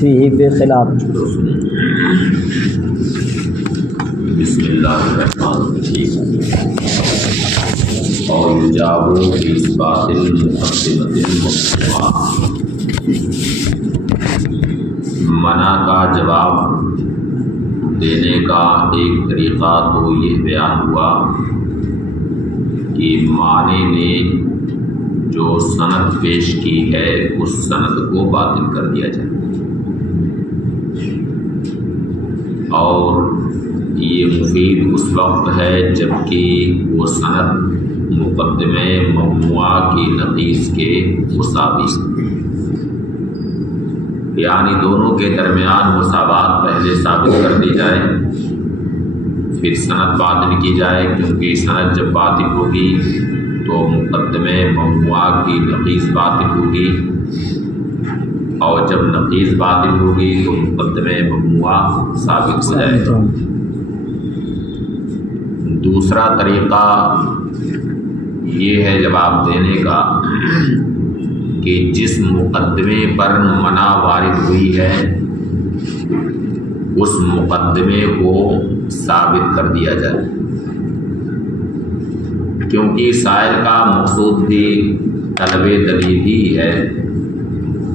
فيه بخلاف. بسم اللہ الرحمن الرحیم. اور یجاب فی اثبات المقدمۃ المقدمہ. منع کا جواب دینے کا ایک طریقہ تو یہ بیان ہوا کہ معنی نے جو سند پیش کی ہے اس سند کو باطل کر دیا جائے، اور یہ مفید اس وقت ہے جبکہ وہ سند مقدمہ ممنوعہ کی نقیص کے مساوی، یعنی دونوں کے درمیان مساوات پہلے ثابت کر دی جائے پھر سند باطل کی جائے، کیونکہ سند جب باطل ہوگی تو مقدمہ ممنوعہ کی نقیص باطل ہوگی، اور جب نقیص باطل ہوگی تو مقدمہ ممنوعہ ثابت ہو جائے گا. دوسرا طریقہ یہ ہے جواب دینے کا کہ جس مقدمے پر منع وارد ہوئی ہے اس مقدمے کو ثابت کر دیا جائے، کیونکہ سائل کا مقصود بھی طلب دلیل ہی ہے.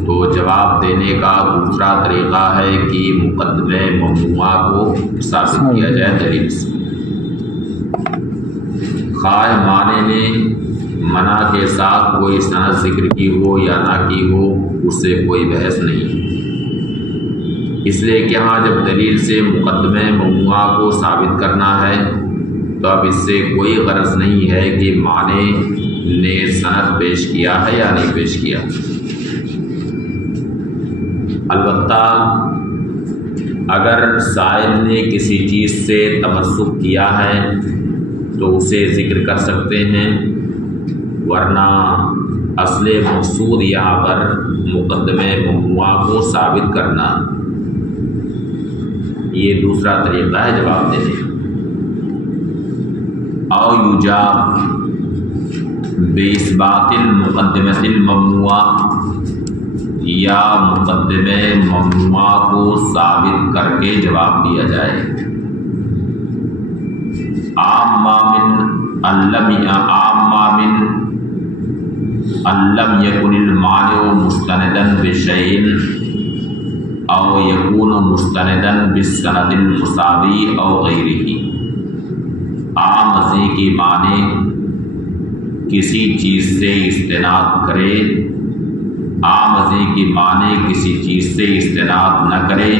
تو جواب دینے کا دوسرا طریقہ ہے کہ مقدمہ ممنوعہ کو ثابت کیا جائے دلیل سے، خواہ معنی نے منع کے ساتھ کوئی سند ذکر کی ہو یا نہ کی ہو، اس سے کوئی بحث نہیں، اس لیے کہ ہاں جب دلیل سے مقدمہ ممنوعہ کو ثابت کرنا ہے تو اب اس سے کوئی غرض نہیں ہے کہ معنی نے سند پیش کیا ہے یا نہیں پیش کیا. البتہ اگر سائل نے کسی چیز سے تمسک کیا ہے تو اسے ذکر کر سکتے ہیں، ورنہ اصل مقصود یہاں پر مقدمہ ممنوعہ کو ثابت کرنا، یہ دوسرا طریقہ ہے جواب دینے کا. او یجاب باثبات المقدمۃ الممنوعہ، یا مقدمہ ممنوعہ کو ثابت کر کے جواب دیا جائے. عامہ من لم یکن المانع مستندا بشیء او یکون مستندا بالسند المساوی او غیرہ. عام ازیں کی معنی کسی چیز سے استناد کرے، عام ازیں کی معنی کسی چیز سے استناد نہ کرے،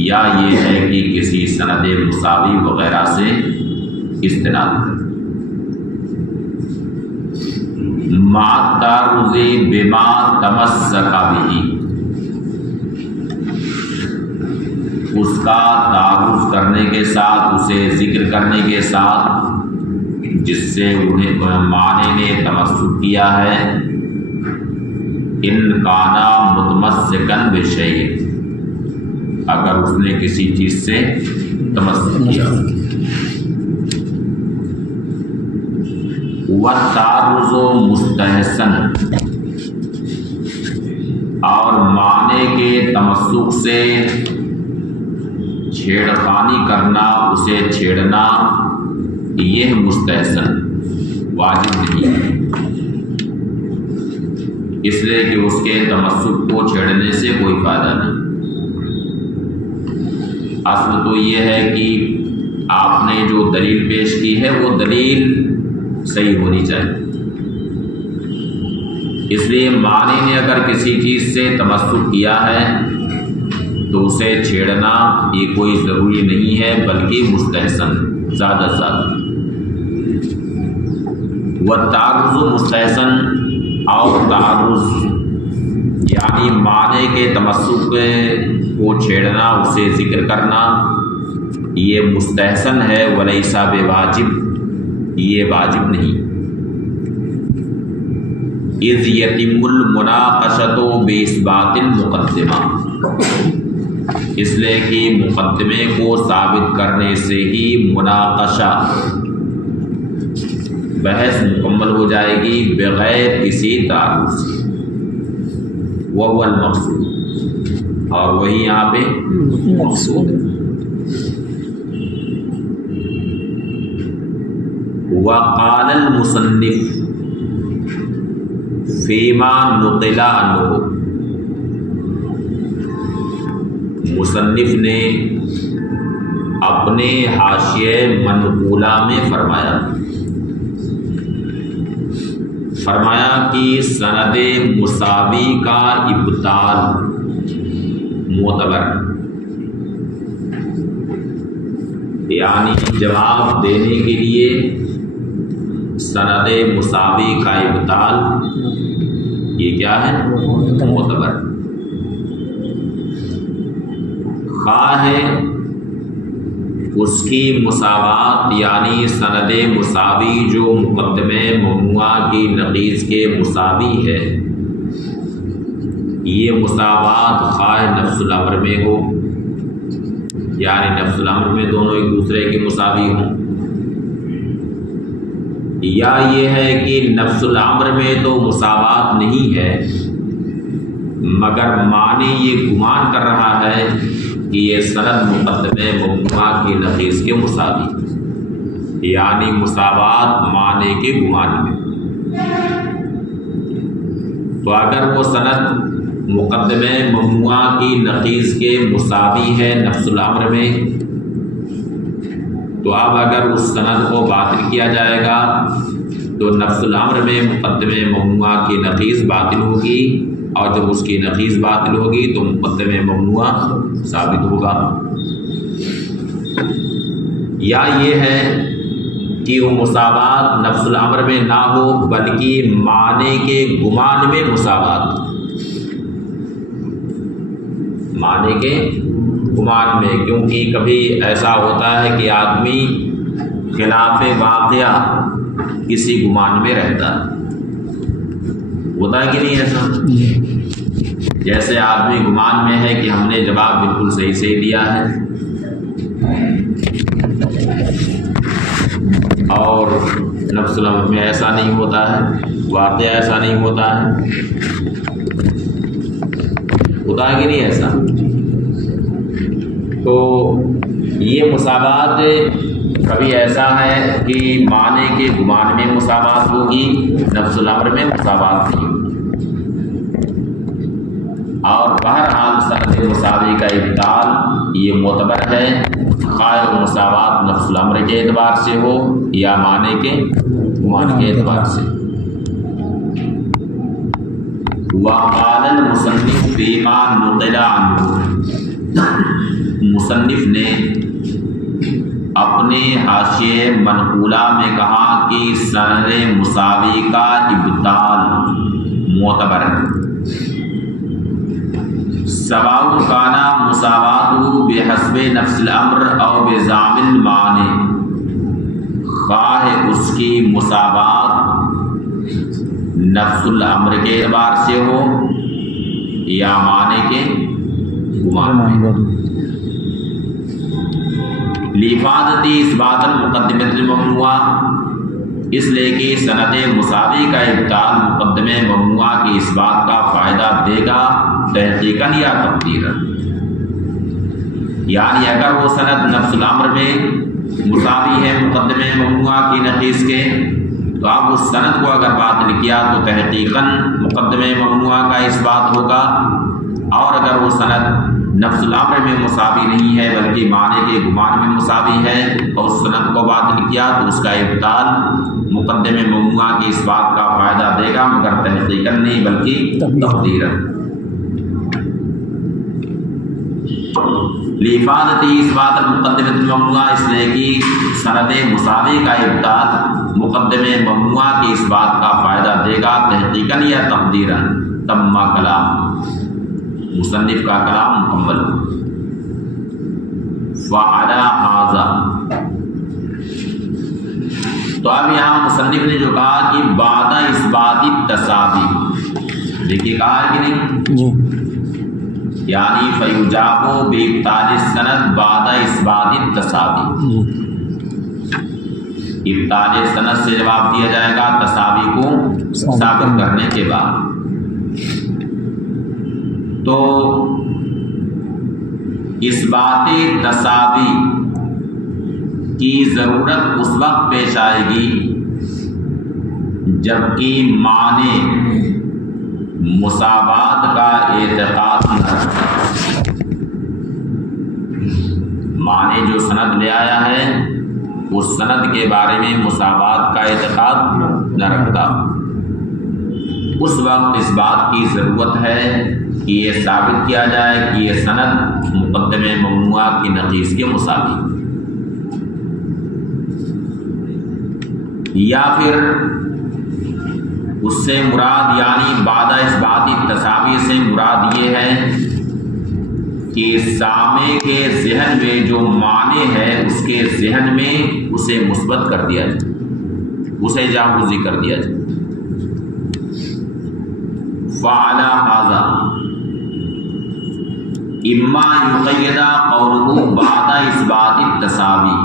یا یہ ہے کہ کسی سند مساوی وغیرہ سے استناد کرے. مع التعرض بما تمسک بہ، اس کا تعرض کرنے کے ساتھ، اسے ذکر کرنے کے ساتھ جس سے انہیں معنی نے تمسک کیا ہے. ان کانا متمسکا بشیء، اگر اس نے کسی چیز سے تمسک کیا. والتعرض مستحسن، اور معنی کے تمسک سے چھیڑخانی کرنا، اسے چھیڑنا، یہ مستحسن، واجب نہیں ہے، اس لیے کہ اس کے تمسک کو چھیڑنے سے کوئی فائدہ نہیں. اصل تو یہ ہے کہ آپ نے جو دلیل پیش کی ہے وہ دلیل صحیح ہونی چاہیے. اس لیے معنی نے اگر کسی چیز سے تمسک کیا ہے تو اسے چھیڑنا یہ کوئی ضروری نہیں ہے، بلکہ مستحسن زیادہ سے زیادہ. والتعرض مستحسن، اور تعرض یعنی معنی کے تمسک کو چھیڑنا، اسے ذکر کرنا، یہ مستحسن ہے. ولیس بواجب، یہ واجب نہیں. اذ یتم المناقشۃ باثبات المقدمہ، اس لیے کہ مقدمے کو ثابت کرنے سے ہی مناقشہ، بحث مکمل ہو جائے گی بغیر کسی تعارض سے. وهو المقصود، اور وہی یہاں پہ مقصود ہے۔ وقال المصنف فیما نقل عنہ، مصنف نے اپنے حاشیہ منقولہ میں فرمایا کہ سند مساوی کا ابطال معتبر، یعنی جواب دینے کے لیے سند مساوی کا ابطال یہ کیا ہے؟ معتبر، خواہ ہے اس کی مساوات یعنی سند مساوی جو مقدمہ ممنوعہ کی نقیض کے مساوی ہے، یہ مساوات خواہ نفس الامر میں ہو، یعنی نفس الامر میں دونوں ایک دوسرے کے مساوی ہوں، یا یہ ہے کہ نفس الامر میں تو مساوات نہیں ہے مگر معنی یہ گمان کر رہا ہے کہ یہ سند مقدمہ ممنوعہ کی نقیض کے مساوی، یعنی مساوات معنی کے گمان میں۔ تو اگر وہ سند مقدمہ ممنوعہ کی نقیض کے مساوی ہے نفس الامر میں، تو اب اگر اس سند کو باطل کیا جائے گا تو نفس الامر میں مقدمہ ممنوعہ کی نقیض باطل ہوگی، اور جب اس کی نقیض باطل ہوگی تو مقدمہ ممنوعہ ثابت ہوگا۔ یا یہ ہے کہ وہ مساوات نفس الامر میں نہ ہو بلکہ معنی کے گمان میں مساوات، معنی کے گمان میں، کیونکہ کبھی ایسا ہوتا ہے کہ آدمی خلاف واقعہ کسی گمان میں رہتا ہے، ہوتا ہے کہ نہیں ایسا؟ جیسے آدمی گمان میں ہے کہ ہم نے جواب بالکل صحیح سے دیا ہے اور نفس الامر میں ایسا نہیں ہوتا ہے، واقعہ ایسا نہیں ہوتا ہے، ہوتا ہے کہ نہیں ایسا؟ تو یہ مساوات کبھی ایسا ہے کہ معنی کے گمان میں مساوات ہوگی، نفس الامر میں مساوات نہیں ہوگی، اور بہرحال سند مساوی کا ابطال یہ معتبر ہے، خواہ مساوات نفس الامر کے اعتبار سے ہو یا معنی کے گمان کے اعتبار سے۔ وقال المصنف فیما نقل عنہ، مصنف نے اپنے حاشیہ منقولہ میں کہا کہ سند مساوی کا ابطال معتبر ہے، سواء کان مساواتہ بحسب نفس الامر او بزعم المعنی، خواہ اس کی مساوات نفس الامر کے اعتبار سے ہو یا معنی کے گمان میں۔ لِإِفَادَةِ اثبات المقدمۃ الممنوعہ، اس لیے کہ سند مساوی کا ابطال مقدمہ ممنوعہ کی اثبات کا فائدہ دے گا تحقیقاً یا تقدیراً، یعنی اگر وہ سند نفس الامر میں مساوی ہے مقدمہ ممنوعہ کی نقیض کے، تو آپ اس سند کو اگر باطل کیا تو تحقیقاً مقدمہ ممنوعہ کا اثبات ہوگا، اور اگر وہ سند نفس الامر میں مساوی نہیں ہے بلکہ معنی کے گمان میں مساوی ہے اور اس سند کو باطل کیا تو اس کا ابطال مقدمہ ممنوعہ کی اثبات کا فائدہ دے گا مگر تحقیقاً نہیں بلکہ تقدیراً۔ لِإِفَادَةِ اثبات المقدمۃ الممنوعہ، اس لیے کہ سند مساوی کا ابطال مقدمہ ممنوعہ کی اثبات کا فائدہ دے گا تحقیقاً یا تقدیراً۔ تم کلام، مصنف کا کلام مکمل۔ فعلی ھذا، تو اب یہاں مصنف نے جو کہا کہ بعد اثبات التساوی، دیکھیے کہا ہے کہ نہیں، یعنی فیجاب بابطال السند بعد اثبات التساوی، ابطال سند سے جواب دیا جائے گا تساوی کو ثابت کرنے کے بعد۔ تو اثبات تساوی کی ضرورت اس وقت پیش آئے گی جبکہ معنی مساوات کا اعتقاد نہ رکھے۔ معنی جو سند لے آیا ہے اس سند کے بارے میں مساوات کا اعتقاد نہ رکھتا، اس وقت اس بات کی ضرورت ہے کہ یہ ثابت کیا جائے کہ یہ سند مقدمہ ممنوعہ کی نقیص کے مساوی، یا پھر اس سے مراد یعنی بعد اثبات تساوی سے مراد یہ ہے کہ سامع کے ذہن میں جو معنی ہے اس کے ذہن میں اسے مثبت کر دیا جائے، اسے جاگوزی کر دیا جائے۔ فعلی ھذا اما یقید قولہ بعد اثبات التساوی،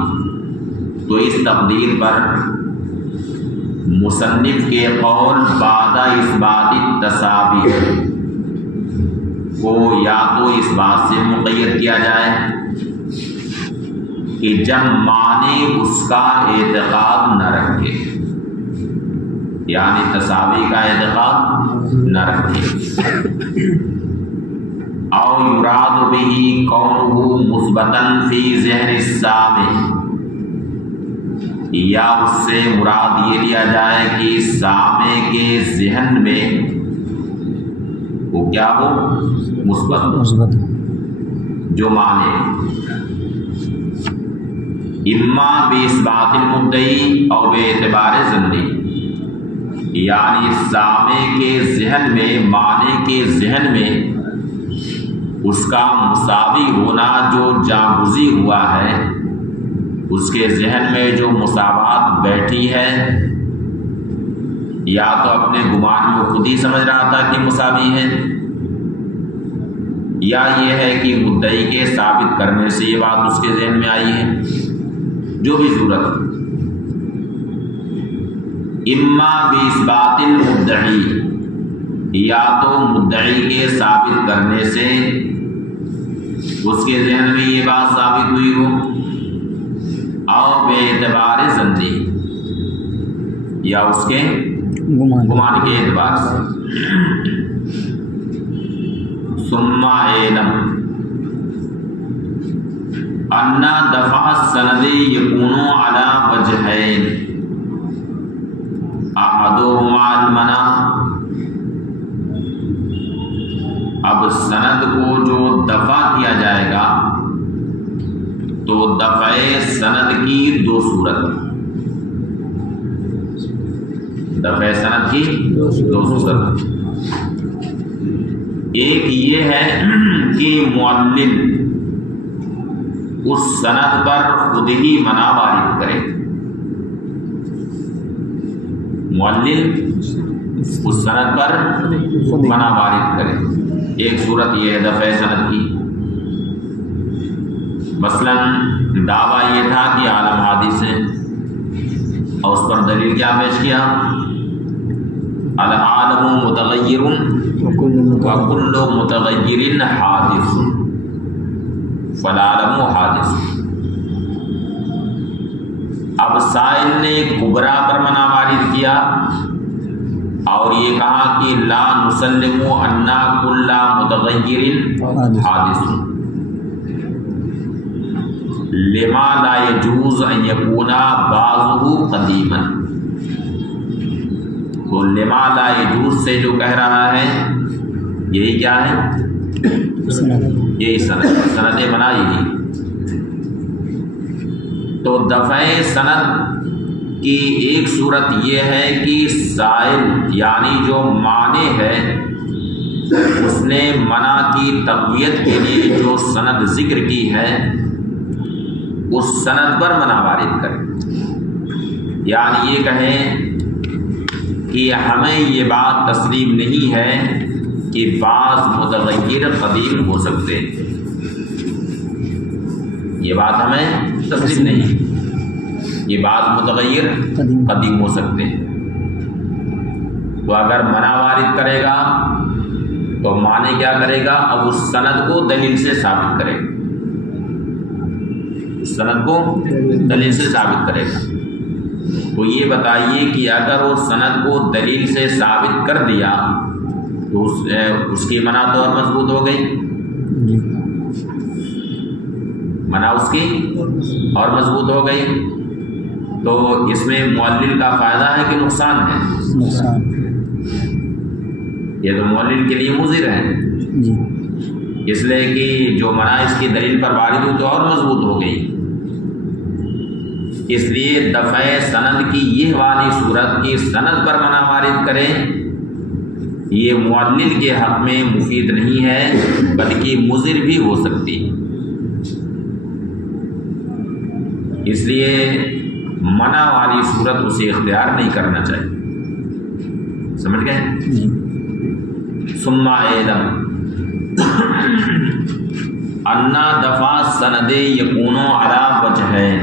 تو اس تقدیر پر مصنف کے قول بعد اثبات التساوی کو یا تو اس بات سے مقید کیا جائے کہ جب معنی اس کا اعتقاد نہ رکھے، یعنی تساوی کا اعتقاد نہ رکھے، او یراد به کونہ مثبتا فی ذہن السامع، یا اس سے مراد یہ لیا جائے کہ سامع کے ذہن میں وہ کیا ہو، مثبت جو معنی اما باثبات المدعی او باعتبار ظنی، یعنی سامع کے ذہن میں معنی کے ذہن میں اس کا مساوی ہونا جو جاگزی ہوا ہے، اس کے ذہن میں جو مساوات بیٹھی ہے، یا تو اپنے گمان میں خود ہی سمجھ رہا تھا کہ مساوی ہے، یا یہ ہے کہ مدعی کے ثابت کرنے سے یہ بات اس کے ذہن میں آئی ہے، جو بھی صورت اما باثبات المدعی، یا تو مدعی کے ثابت کرنے سے اس کے ذہن میں یہ بات ثابت ہوئی ہو، او بے اعتبار ظنی، یا اس کے گمان کے اعتبار سے۔ ثم اعلم ان دفع السند یکون علی وجہین احدہما المنع، اب سند کو جو دفع کیا جائے گا تو دفع سند کی دو صورت، دفع سند کی دو صورت، ایک یہ ہے کہ معلل اس سند پر خود ہی منع وارد کرے، معلل اس سند پر منع وارد کرے، ایک صورت یہ ہے دفع سند کی۔ مثلا دعویٰ یہ تھا کہ عالم حادث ہے، اور اس پر دلیل کیا پیش کیا، العالم متغیر وکل متغیر حادث فالعالم حادث۔ اب سائل نے کبرا پر منع وارد کیا اور یہ کہا کہ لا نسلم ان کل متغیر حادث لما لا يجوز ان يكون بعضه قدیما، تو لما لا يجوز سے جو کہہ رہا ہے یہی کیا ہے، یہی سند منع یہی۔ تو دفع سند کی ایک صورت یہ ہے کہ سائل یعنی جو معنی ہے اس نے منع کی تقویت کے لیے جو سند ذکر کی ہے اس سند پر منع وارد کرے، یعنی یہ کہیں کہ ہمیں یہ بات تسلیم نہیں ہے کہ بعض متغیر قدیم ہو سکتے، یہ بات ہمیں تسلیم نہیں، یہ بات متغیر قدیم ہو سکتے ہیں۔ تو اگر منع وارد کرے گا تو معنی کیا کرے گا، اب اس سند کو دلیل سے ثابت کرے گا، سند کو دلیل سے ثابت کرے گا۔ تو یہ بتائیے کہ اگر وہ سند کو دلیل سے ثابت کر دیا تو اس کی منع تو اور مضبوط ہو گئی، منع اس کی اور مضبوط ہو گئی۔ تو اس میں معلل کا فائدہ ہے کہ نقصان ہے؟ نقصان۔ یہ تو معلل کے لیے مضر ہے، اس لیے کہ جو منع اس کی دلیل پر وارد ہوئی تو اور مضبوط ہو گئی۔ اس لیے دفع سند کی یہ والی صورت کی سند پر منع وارد کریں، یہ معلل کے حق میں مفید نہیں ہے بلکہ مضر بھی ہو سکتی۔ اس لیے منع والی صورت اسے اختیار نہیں کرنا چاہیے، سمجھ گئے؟ ثم اعلم انا دفع سند یکون علی وجہین،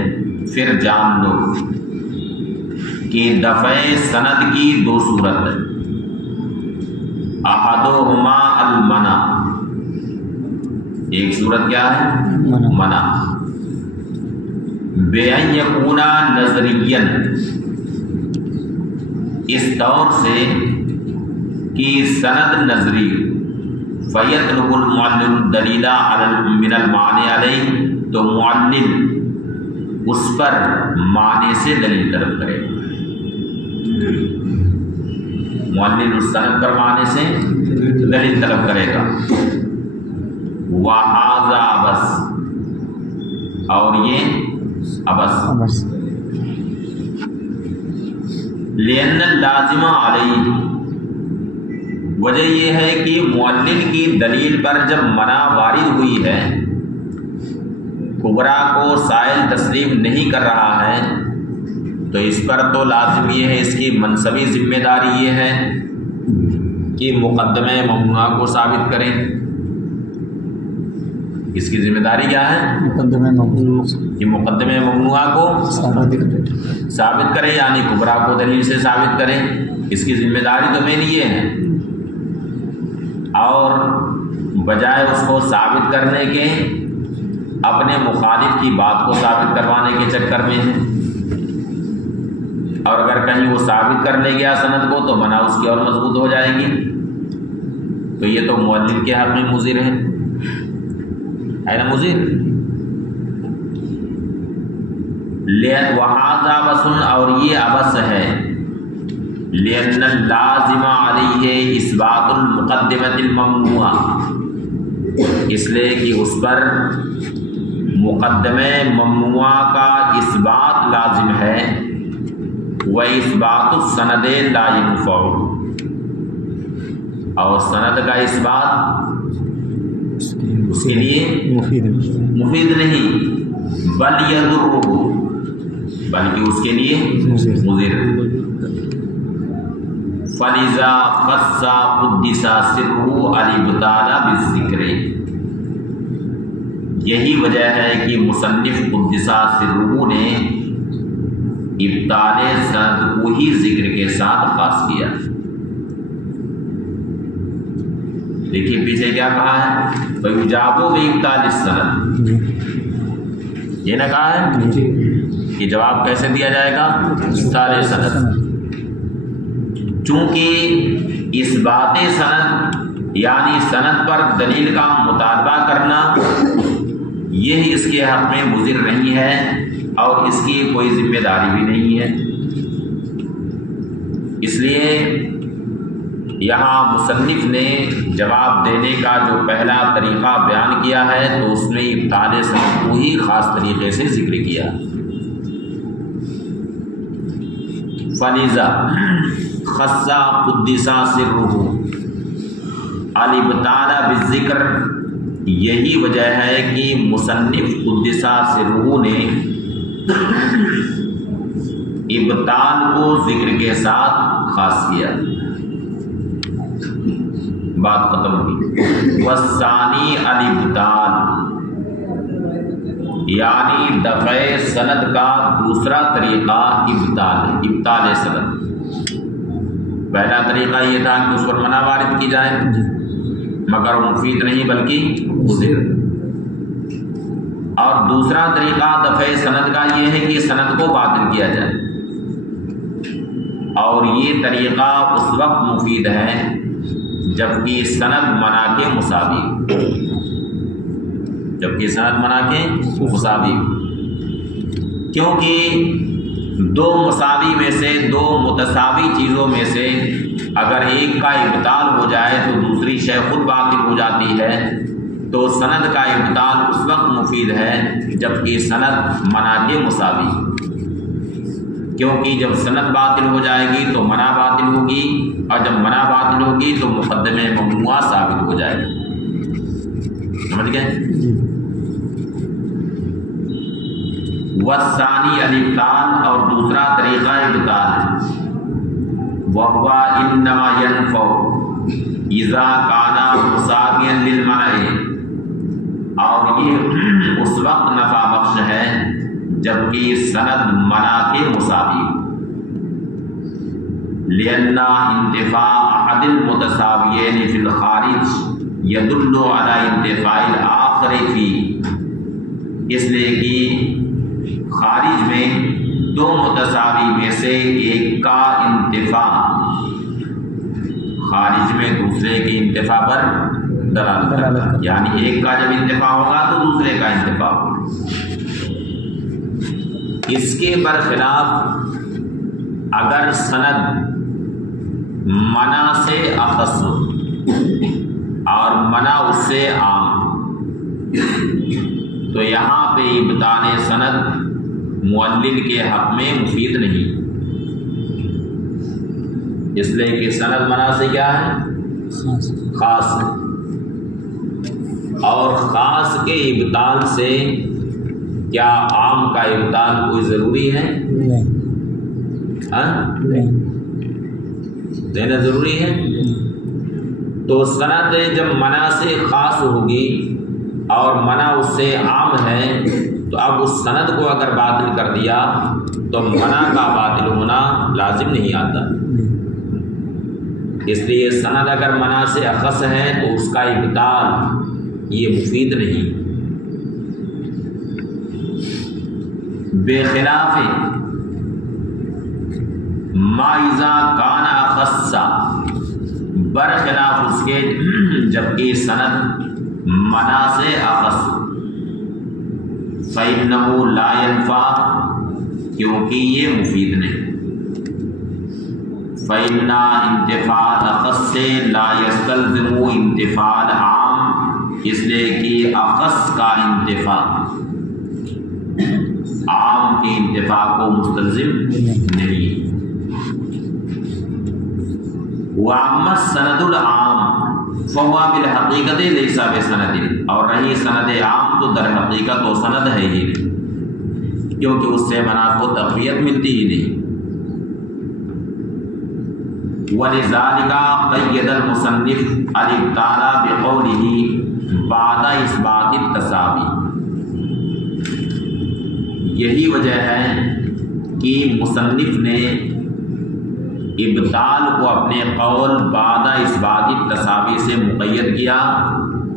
پھر جان لو کہ دفع سند کی دو صورت ہے، احدہما المنع، ایک صورت کیا ہے؟ منع، بأن یکون نظریا، اس طور سے کہ سند نظری، فیطلب المعلل دلیل من المعنی علیہ، تو معلل اس پر معنی سے دلیل طلب کرے، معلل اس سند پر معنی سے دلیل طلب کرے گا۔ وَهَذَا عبث، اور یہ عبث، لأن اللازم علیہ، وجہ یہ ہے کہ معلل کی دلیل پر جب منع وارد ہوئی ہے، کبرا کو سائل تسلیم نہیں کر رہا ہے، تو اس پر تو لازم یہ ہے، اس کی منصبی ذمہ داری یہ ہے کہ مقدمہ ممنوعہ کو ثابت کریں۔ اس کی ذمہ داری کیا ہے؟ مقدمہ ممنوع، کہ مقدمہ ممنوعہ کو ثابت کرے، یعنی کبرا کو دلیل سے ثابت کریں، اس کی ذمہ داری تو میری یہ ہے۔ اور بجائے اس کو ثابت کرنے کے اپنے مخالف کی بات کو ثابت کروانے کے چکر میں ہے، اور اگر کہیں وہ ثابت کر لے گیا سند کو تو منع اس کی اور مضبوط ہو جائے گی، تو یہ تو معلل کے حق میں مضر ہے نا، مضر۔ وَهَذَا عَبَثٌ، اور یہ عبث ہے، لأن اللازم علیہ اثبات المقدمۃ الممنوعہ، اس لیے کہ اس پر مقدمہ ممنوعہ کا اثبات لازم ہے، وَإِثْبَاتُ السَّنَدِ لَا يَنفَعُ، اور سند کا اثبات اس کے لیے مفید نہیں، بل یضرہ، بلکہ اس کے لیے مضر۔ فَلِذَا خَصَّ قُدِّسَ سِرُّهُ الْإِبْطَالَ بِالذِّکْرِ، یہی وجہ ہے کہ مصنف قدس سرہ نے ابطال سند کو ہی ذکر کے ساتھ خاص کیا۔ دیکھیے پیچھے کیا کہا ہے، فَيُجَابُ بِإِبْطَالِ السَّنَدِ، یہ نہ کہا ہے کہ جواب کیسے دیا جائے گا؟ ابطال سند، چونکہ اس بات سند یعنی سند پر دلیل کا مطالبہ کرنا یہ اس کے حق میں مضر نہیں ہے اور اس کی کوئی ذمہ داری بھی نہیں ہے۔ اس لیے یہاں مصنف نے جواب دینے کا جو پہلا طریقہ بیان کیا ہے تو اس میں ابطال سند کو ہی خاص طریقے سے ذکر کیا۔ فَلِذَا خَصَّ قُدِّسَ سِرُّهُ الْإِبْطَالَ بِالذِّکْرِ، یہی وجہ ہے کہ مصنف قدس سرہ نے ابطال کو ذکر کے ساتھ خاص کیا۔ بات ختم ہوئی۔ والثانی الابطال، یعنی دفع سند کا دوسرا طریقہ ابطال ہے، ابطال سند۔ پہلا طریقہ یہ تھا کہ اس پر منع وارد کی جائے مگر مفید نہیں بلکہ مضر، اور دوسرا طریقہ دفع سند کا یہ ہے کہ سند کو باطل کیا جائے، اور یہ طریقہ اس وقت مفید ہے جبکہ سند منع کے مساوی، جبکہ سند منع کے مساوی، کیونکہ دو مساوی میں سے، دو متساوی چیزوں میں سے اگر ایک کا ابطال ہو جائے تو دوسری شے خود باطل ہو جاتی ہے، تو سند کا ابطال اس وقت مفید ہے جبکہ سند منع کے مساوی، کیونکہ جب سند باطل ہو جائے گی تو منع باطل ہوگی، اور جب منع باطل ہوگی تو مقدمہ ممنوعہ ثابت ہو جائے گا۔ سمجھ گئے؟ والثانی الابطال، اور دوسرا طریقہ ابطال ہے، وهو انما ينفع اذا كان مساويا للمنع، اور یہ اس وقت نفع بخش ہے جبکہ سند منع کے مساوی، لأن انتفاع احد المتساویین فی الخارج يدل على انتفاع الآخر فی، اس لیے کہ خارج میں دو متساوی میں سے ایک کا انتفاع خارج میں دوسرے کے انتفاع پر دلالت کرتا ہے، یعنی ایک کا جب انتفاع ہوگا تو دوسرے کا انتفاع ہوگا۔ اس کے برخلاف اگر سند منع سے اخص ہو اور منع اس سے عام، تو یہاں پہ ابطال سند معلل کے حق میں مفید نہیں، اس لیے کہ سند منع سے کیا ہے؟ خاص ہے، اور خاص کے ابطال سے کیا عام کا ابطال کوئی ضروری ہے؟ دینا ضروری ہے؟ تو سند جب منع سے خاص ہوگی اور منع اس سے عام ہے، تو اب اس سند کو اگر باطل کر دیا تو منع کا باطل ہونا لازم نہیں آتا، اس لیے سند اگر منع سے اخص ہے تو اس کا ابطال یہ مفید نہیں۔ بے خلاف ما اذا کان اخص، برخلاف اس کے جبکہ سند منع سے اخص، فإنه لا ينفع، کیونکہ یہ مفید نہیں، فإن انتفاع اخص لا يستلزم انتفاع عام، اس لیے کہ اخص کا انتفاع عام کے انتفاع کو مستلزم نہیں۔ وَأَمَّا السَّنَدُ الْعَامُ فَهُوَ بِالْحَقِيقَةِ لَيْسَ بِسَنَدٍ، اور رہی سند عام تو در حقیقت وہ سند ہے ہی نہیں، کیونکہ اس سے منع کو تقویت ملتی ہی نہیں۔ وَلِذَلِكَ قَيَّدَ الْمُصَنِّفُ الْإِبْطَالَ بِقَوْلِهِ بَعْدَ إِثْبَاتِ التَّسَاوِي، یہی وجہ ہے کہ مصنف نے ابطال کو اپنے قول بعد اثبات التساوی سے مقید کیا،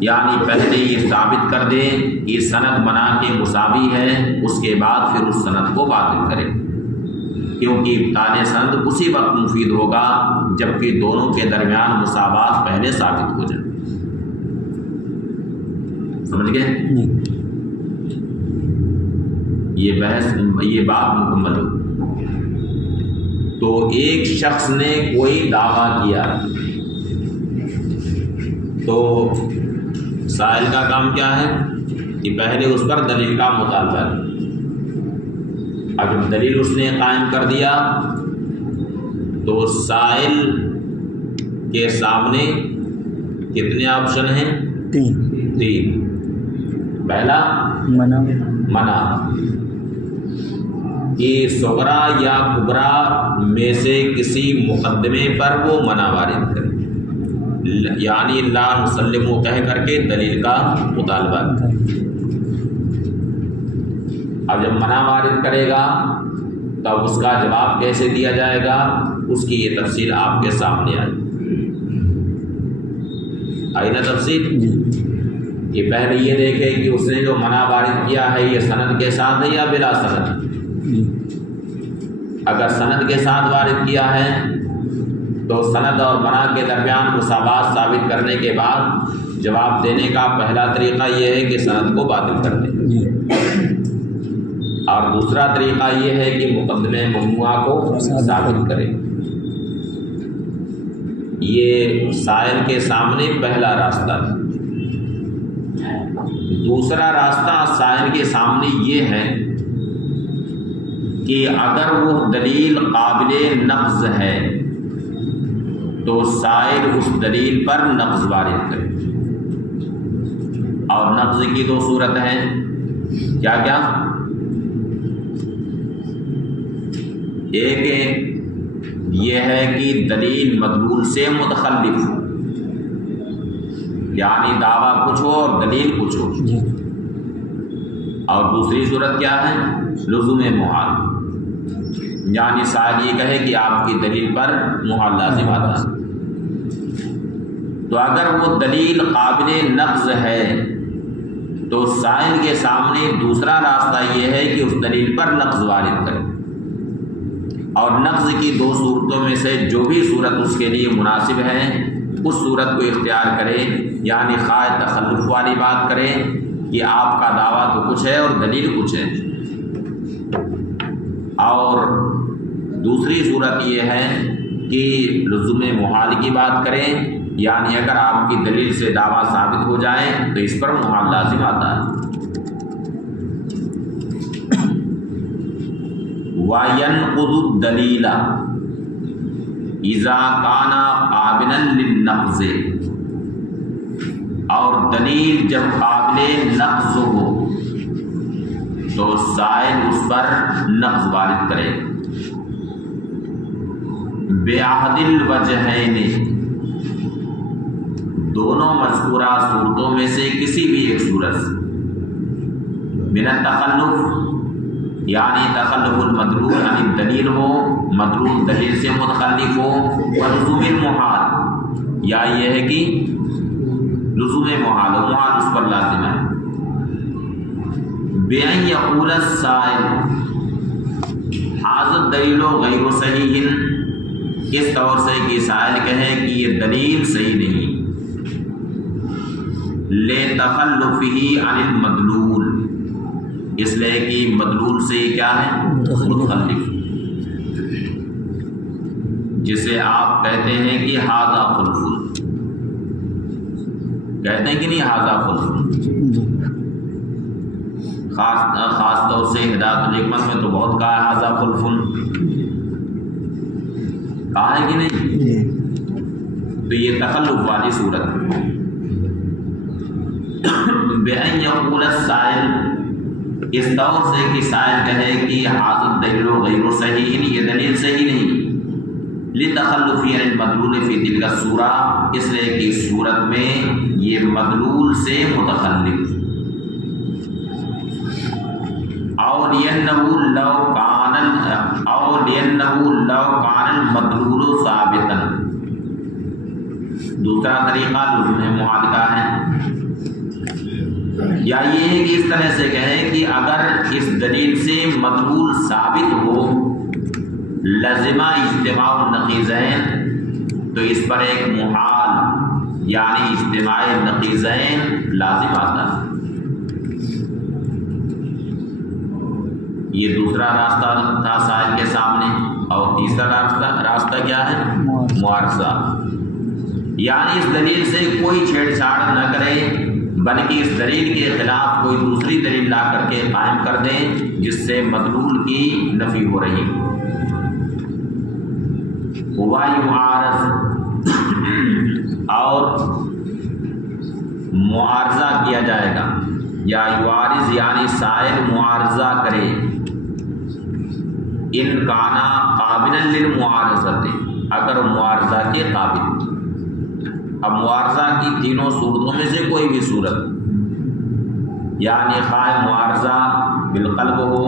یعنی پہلے یہ ثابت کر دے کہ سند منع کے مساوی ہے، اس کے بعد پھر اس سند کو باطل کرے، کیونکہ ابطال سند اسی وقت مفید ہوگا جبکہ دونوں کے درمیان مساوات پہلے ثابت ہو جائے۔ سمجھ گئے؟ یہ بحث، یہ بات مکمل ہو۔ تو ایک شخص نے کوئی دعویٰ کیا تو سائل کا کام کیا ہے کہ پہلے اس پر دلیل کا مطالبہ کرے۔ اب جب دلیل اس نے قائم کر دیا تو سائل کے سامنے کتنے آپشن ہیں؟ تین۔ پہلا منع، کہ صغرا یا کبرا میں سے کسی مقدمے پر وہ منع وارد کرے، یعنی لا نسلم کہہ کر کے دلیل کا مطالبہ کرے۔ اب جب منع وارد کرے گا تب اس کا جواب کیسے دیا جائے گا، اس کی یہ تفصیل آپ کے سامنے آئی نا تفصیل، کہ پہلے یہ دیکھے کہ اس نے جو منع وارد کیا ہے یہ سند کے ساتھ ہے یا بلا سند. اگر سند کے ساتھ وارد کیا ہے تو سند اور منع کے درمیان مساوات ثابت کرنے کے بعد جواب دینے کا پہلا طریقہ یہ ہے کہ سند کو باطل کر دیں، اور دوسرا طریقہ یہ ہے کہ مقدمے ممنوعہ کو ثابت کریں. یہ سائل کے سامنے پہلا راستہ ہے. دوسرا راستہ سائل کے سامنے یہ ہے کہ اگر وہ دلیل قابل نقض ہے تو سائل اس دلیل پر نقض وارد کرے. اور نقض کی دو صورت ہیں، کیا کیا؟ ایک یہ ہے کہ دلیل مدلول سے متخلف ہو، یعنی دعویٰ کچھ ہو اور دلیل کچھ ہو. اور دوسری صورت کیا ہے؟ لزوم محال، یعنی سائل یہ کہے کہ آپ کی دلیل پر محال لازم آتا ہے. تو اگر وہ دلیل قابل نقض ہے تو سائل کے سامنے دوسرا راستہ یہ ہے کہ اس دلیل پر نقض وارد کرے، اور نقض کی دو صورتوں میں سے جو بھی صورت اس کے لیے مناسب ہے اس صورت کو اختیار کرے. یعنی خواہ تخلف والی بات کرے کہ آپ کا دعویٰ تو کچھ ہے اور دلیل کچھ ہے، اور دوسری صورت یہ ہے کہ لزوم محال کی بات کریں، یعنی اگر آپ کی دلیل سے دعویٰ ثابت ہو جائے تو اس پر محال لازم آتا ہے. وَيَنْقُضُ الدَّلِيلَ إِذَا كَانَ قَابِلًا لِلنَّقْضِ، اور دلیل جب قابل نقض ہو تو سائل اس پر نقض وارد کرے. بِأَحَدِ الْوَجْهَيْنِ، دونوں مذکورہ صورتوں میں سے کسی بھی ایک صورت سے. من التخلف، یعنی تخلف المدلول یعنی دلیل ہو، مدلول دلیل سے متخلف ہو. ولزوم المحال، یا یہ ہے کہ لزوم محال ہو، محال اس پر لازم ہے. بأن یقول السائل حاضر دلیل غیر صحیح، اس طور سے کہ سائل کہے کہ یہ دلیل صحیح نہیں، لتخلفہ عن المدلول، اس لیے کہ مدلول سے کیا ہے؟ متخلف، جسے آپ کہتے ہیں کہ ھذا خلف، کہتے ہیں کہ نہیں ھذا خلف. خاص طور سے ہدایت الحکمت میں تو بہت کہا ہے ھذا خلف، کہا ہے کہ نہیں؟ تو یہ تخلف والی صورت ہے. بأن یقول السائل، اس طور سے کہ سائل کہے کہ حاضر دلیل غیر صحیح، یہ دلیل صحیح نہیں. لتخلفی عن المدلول فی تلک الصورہ، اس لیے کہ اس صورت میں یہ مدلول سے متخلف. اور لأنه لو کان المدلول ثابتا، دوسرا طریقہ لزوم محال کا ہے. یا یہ ہے کہ اس طرح سے کہیں کہ اگر اس دلیل سے مدلول ثابت ہو لازمہ اجتماع النقیضین، تو اس پر ایک محال یعنی اجتماع النقیضین لازم آتا ہے. یہ دوسرا راستہ تھا سائل کے سامنے. اور تیسرا راستہ کیا ہے؟ معارضہ، یعنی اس دلیل سے کوئی چھیڑ چھاڑ نہ کرے بلکہ اس دلیل کے خلاف کوئی دوسری دلیل لا کر کے قائم کر دیں جس سے مدلول کی نفی ہو رہی. ہوا معارض، اور معارضہ کیا جائے گا، یا یعارض یعنی سائل معارضہ کرے. ان کانا قابلا للمعارضۃ، اگر معارضہ کے قابل. اب معارضہ کی تینوں صورتوں میں سے کوئی بھی صورت، یعنی خواہ معارضہ بالقلب ہو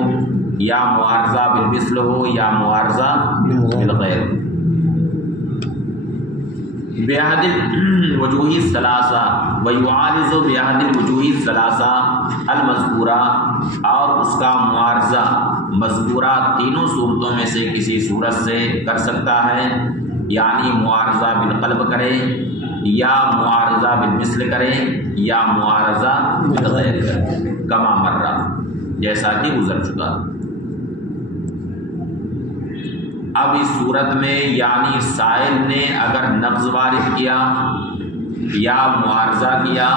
یا معارضہ بالمثل ہو یا معارضہ بالغیر. بِأَحَدِ الْوُجُوهِ الثَّلَاثَةِ وَيُعَارِضُ بِأَحَدِ الْوُجُوهِ الثَّلَاثَةِ الْمَذْكُورَةِ، اور اس کا معارضہ مذکورہ تینوں صورتوں میں سے کسی صورت سے کر سکتا ہے، یعنی معارضہ بالقلب کرے، یا معارضہ بالمثل کرے، یا معارضہ بالغیر کرے، کما مرہ، جیسا کہ گزر چکا۔ اب اس صورت میں یعنی سائل نے اگر نقض وارد کیا یا معارضہ کیا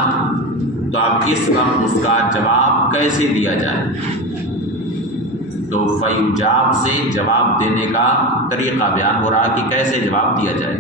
تو اب اس وقت اس کا جواب کیسے دیا جائے؟ تو فیجاب سے جواب دینے کا طریقہ بیان ہو رہا کہ کیسے جواب دیا جائے۔